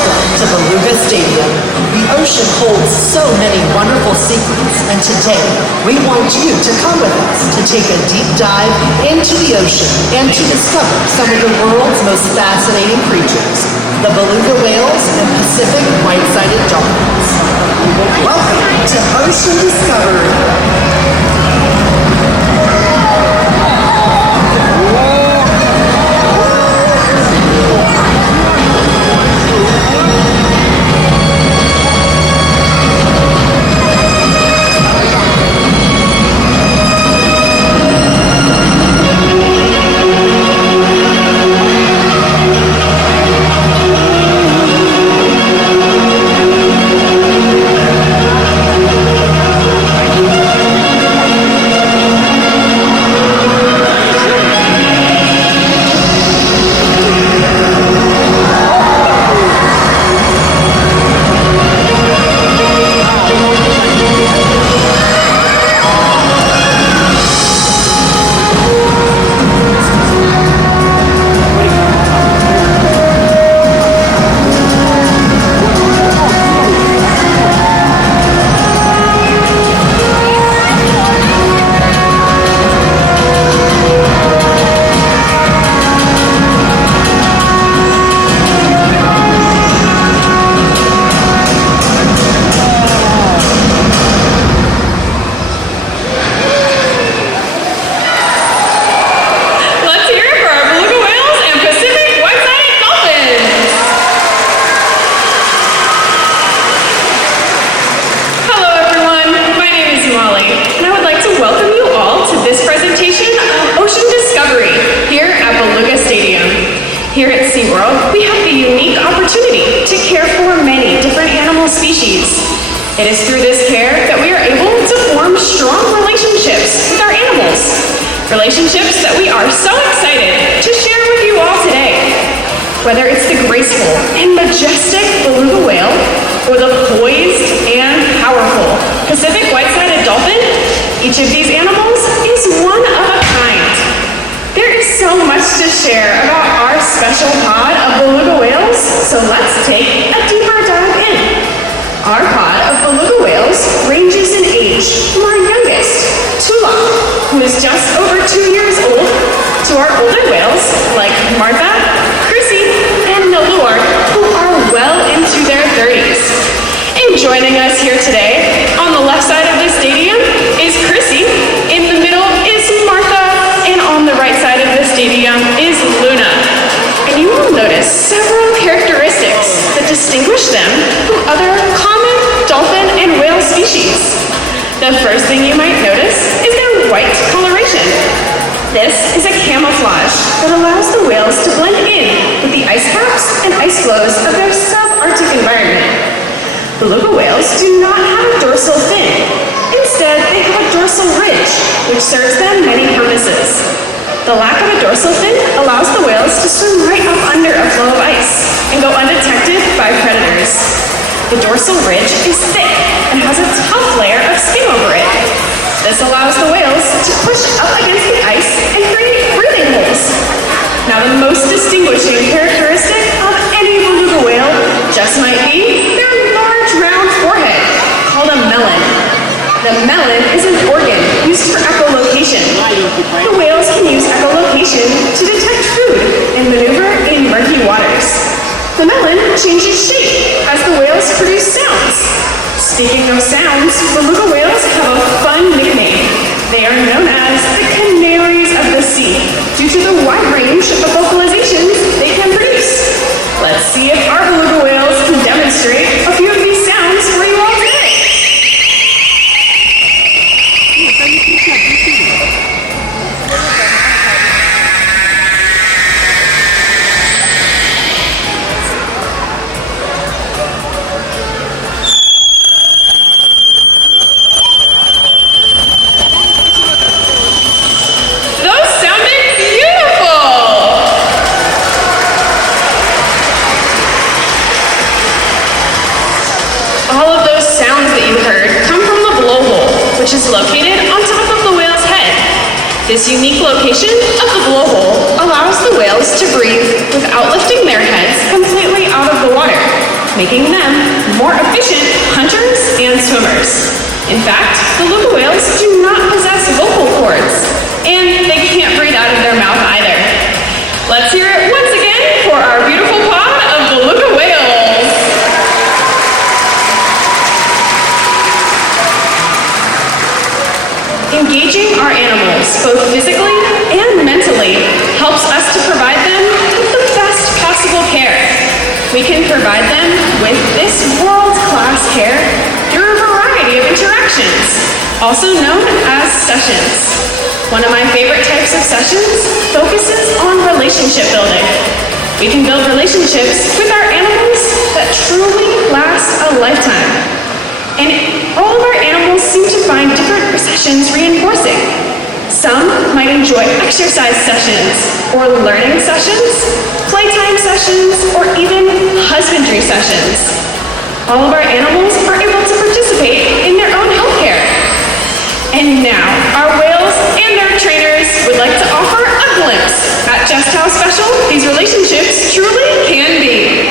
Welcome to Beluga Stadium. The ocean holds so many wonderful secrets, and today we want you to come with us to take a deep dive into the ocean and to discover some of the world's most fascinating creatures, the beluga whales and Pacific white-sided dolphins. Welcome to Ocean Discovery. Here at SeaWorld, we have the unique opportunity to care for many different animal species. It is through this care that we are able to form strong relationships with our animals. Relationships that we are so excited to share with you all today. Whether it's the graceful and majestic beluga whale or the poised and powerful Pacific white-sided dolphin, each of these animals is one of a kind. There is so much to share about our special pod of beluga whales, so let's take a deeper dive in. Our pod of beluga whales ranges in age from our youngest, Tula, who is just over 2 years old, to our older whales like Martha, Crissy, and Avalon, who are well into their 30s. And joining us here today, on the left side of the stadium, is Crissy, in the middle is Martha, and on the right side of the stadium is Luna. And you will notice several characteristics that distinguish them from other common dolphin and whale species. The first thing you might notice is their white coloration. This is a camouflage that allows the whales to blend in with the ice caps and ice flows of their subarctic environment. Beluga whales do not have a dorsal fin. Instead, they have a dorsal ridge, which serves them many purposes. The lack of a dorsal fin allows the whales to swim right up under a flow of ice and go undetected by predators. The dorsal ridge is thick and has a tough layer of skin over it. This allows the whales to push up against the ice and create breathing holes. Now, the most distinguishing characteristic of any beluga whale just might be their large round forehead, called a melon. The melon is an organ used for echolocation. The whales can use echolocation to detect food and maneuver in murky waters. The melon changes shape as the whales produce sounds. Speaking of sounds, beluga whales have a fun nickname. They are known as the canaries of the sea due to the wide range of vocalizations they can produce. Let's see if our beluga whales can demonstrate a few of these sounds for you all today. Which is located on top of the whale's head. This unique location of the blowhole allows the whales to breathe without lifting their heads completely out of the water. making them more efficient hunters and swimmers. In fact, beluga whales do not possess vocal cords, and they can't breathe out of their mouth either. Let's hear it once again for our beautiful pod of beluga whales. Engaging our animals, both physically and mentally, helps us to provide them with the best possible care. We can provide them with this world-class care through a variety of interactions, also known as sessions. One of my favorite types of sessions focuses on relationship building. We can build relationships with our animals that truly last a lifetime. And all of our animals seem to find different sessions reinforcing. Some might enjoy exercise sessions, or learning sessions, playtime sessions, or even husbandry sessions. All of our animals are able to participate in their own healthcare. And now, our whales and their trainers would like to offer a glimpse at just how special these relationships truly can be.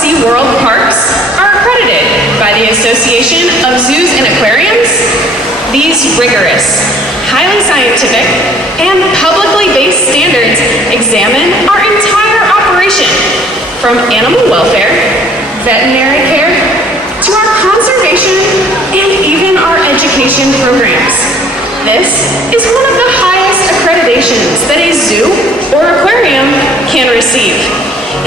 SeaWorld parks are accredited by the Association of Zoos and Aquariums. These rigorous, highly scientific, and publicly based standards examine our entire operation, from animal welfare, veterinary care, to our conservation, and even our education programs. This is one of the highest accreditations that a zoo or aquarium can receive.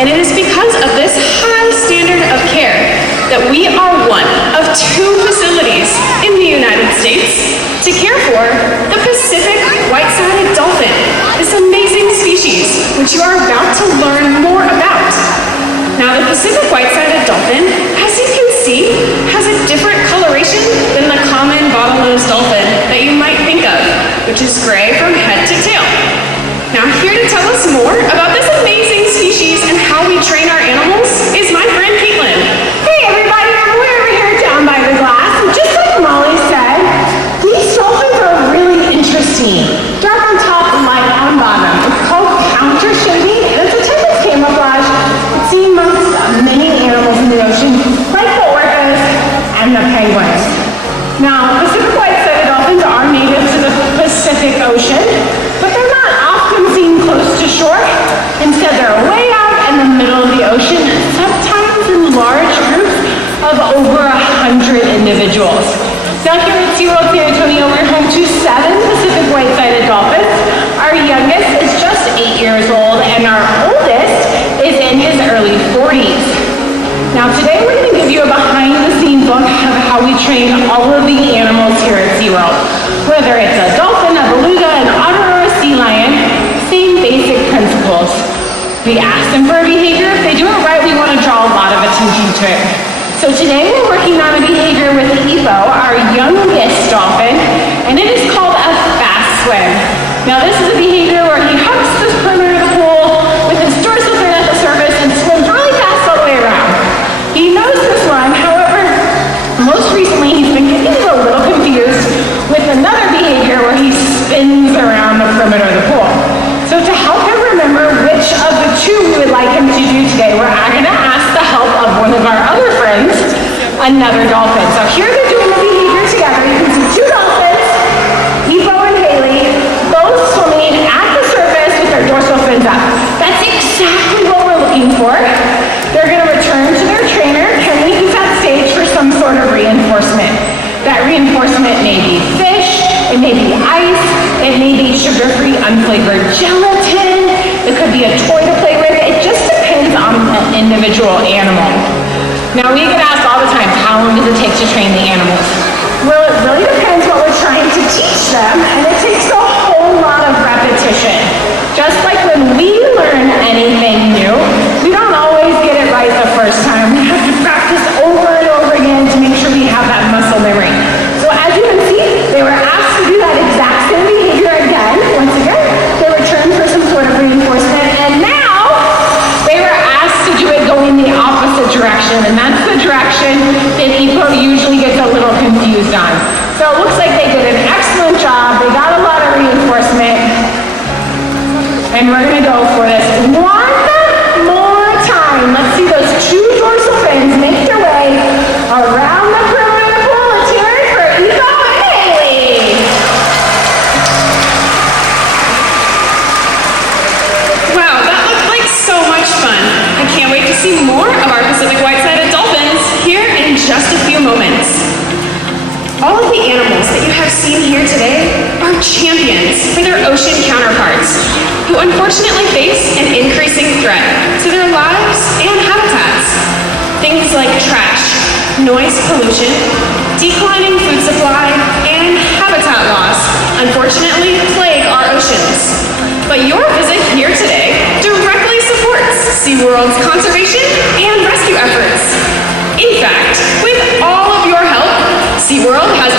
And it is because of this high standard of care that we are one of 2 facilities in the United States to care for Pacific white-sided dolphin, as you can see, has a different coloration than the common bottlenose dolphin that you might think of, which is gray from head to tail. Now, here to tell us more about this amazing species and how we train our animals is my friend Caitlin. Hey everybody, we're over here down by the glass, and just like Molly said, these dolphins are really interesting. Dark on top and light on bottom. It's called counter-shading, and it's a type of camouflage that's seen amongst many animals in the ocean, like the orcas and the penguins. Now, Pacific white-sided dolphins are native to the Pacific Ocean, but they're not often seen close to shore. Instead, they're way out in the middle of the ocean, sometimes in large groups of over 100 individuals. Now here at SeaWorld San Antonio, we're home to 7 Pacific white-sided dolphins. Our youngest is just 8 years old, and our oldest is in his early 40s. Now today we're going to give you a behind-the-scenes look of how we train all of the animals here at SeaWorld. Whether it's a dolphin, a beluga, an otter, or a sea lion, same basic principles. We ask them for a behavior. If they do it right, we want to draw a lot of attention to it. So today we're working on a behavior with Ipo, our youngest dolphin, and it is called a fast swim. Now this is a behavior where he hugs the perimeter of the pool with his dorsal fin at the surface and swims really fast all the way around. He knows this one, however, most recently he's been getting a little confused with another behavior where he spins around the perimeter of the pool. So to help him remember which of the two we would like him to do today, we're going to ask the help of one of our other friends, another dolphin. So here they're doing the behavior together. You can see 2 dolphins, Ipo and Hailey, both swimming at the surface with their dorsal fins up. That's exactly what we're looking for. They're going to return to their trainer, Hailey, who's at stage for some sort of reinforcement. That reinforcement may be fish, it may be ice, it may be sugar-free unflavored gelatin, it could be a toy to play with. It just depends on the individual animal. Now we get asked all the time, how long does it take to train the animals? Well, it really depends what we're trying to teach them, and it takes a whole lot of repetition. Just like when we learn anything new, we don't always get it right the first time. We have to practice over and over again to make sure we have that muscle memory. So as you can see, they were asked to do that exact same behavior again. Once again, they returned for some sort of reinforcement, and now they were asked to do it going the opposite direction, and that's the direction that Ipo usually gets a little confused on. So it looks like they did an excellent job. They got a lot of reinforcement, and we're going to go for this one more time. Let's see those 2 dorsal fins make their way around the perimeter of the pool. Let's hear it for Ipo and Hailey. Wow, that looked like so much fun. I can't wait to see more of our Pacific white-sided dolphins here in just a few moments. All of the animals that you have seen here today are champions for their ocean counterparts, who unfortunately face an increasing threat to their lives and habitats. Things like trash, noise pollution, declining food supply, and habitat loss unfortunately plague our oceans. But your visit here today directly supports SeaWorld's conservation and rescue efforts. In fact, with all of your help, SeaWorld has